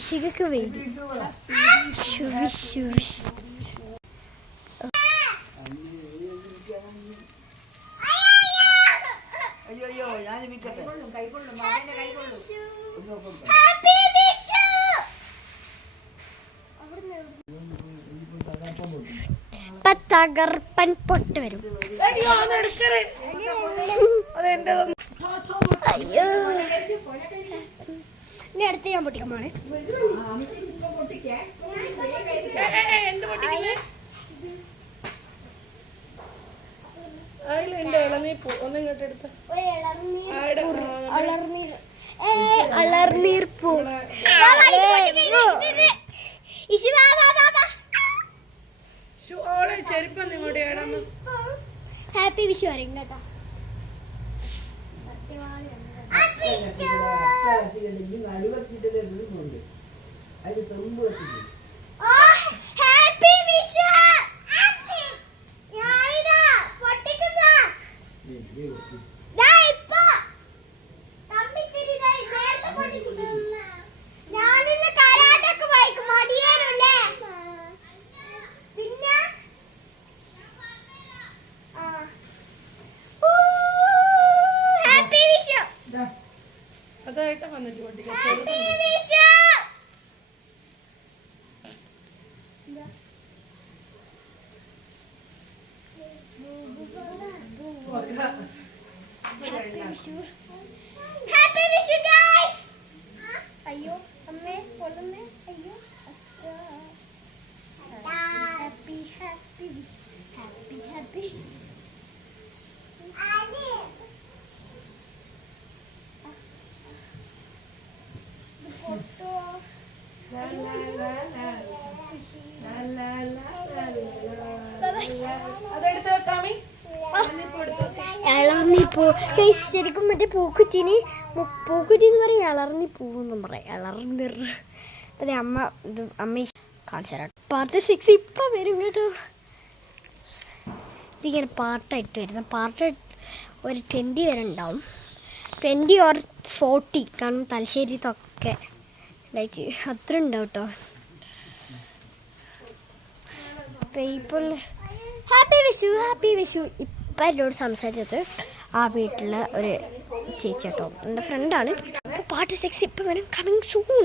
ഇഷികക്ക് വേണ്ടി തകർപ്പൻ പൊട്ട് വരും. അയ്യോ ഇനി അടുത്ത് ഞാൻ പൊട്ടിക്കുമ്പോഴേ അളർനീർ പൂ. ഹാപ്പി വിഷു അറിയും കേട്ടോ. അതായിട്ട് വന്നിട്ട് പൊട്ടിക്കാം. അയ്യോ അമ്മേ പൊടുന്നേ. അയ്യോ ഹാപ്പി ഹാപ്പി ഹാപ്പി ഹാപ്പി. ഇളർന്നിപ്പൂ ശരിക്കും മറ്റേ പൂക്കുറ്റിന് എന്ന് പറയും. ഇളർന്നി പൂവെന്നും പറയാം. ഇളർന്നിർ. അതെ അമ്മ കാണിച്ചു തരാം. പാർട്ട് 6 ഇപ്പം വരും കേട്ടോ. ഇതിങ്ങനെ പാർട്ടായിട്ട് വരുന്ന പാർട്ട് ഒരു 20 വരെ ഉണ്ടാവും. 20 or 40 കാരണം തലശ്ശേരിത്തൊക്കെ ഉണ്ടായിട്ട് അത്ര ഉണ്ടാവും കേട്ടോ. ഇപ്പോൾ ഹാപ്പി വിഷു. ഇപ്പം എന്നോട് സംസാരിച്ചത് ആ വീട്ടിലെ ഒരു ചേച്ചി കേട്ടോ, എൻ്റെ ഫ്രണ്ടാണ്. പാർട്ട് 6 ഇപ്പം വരും. Coming soon.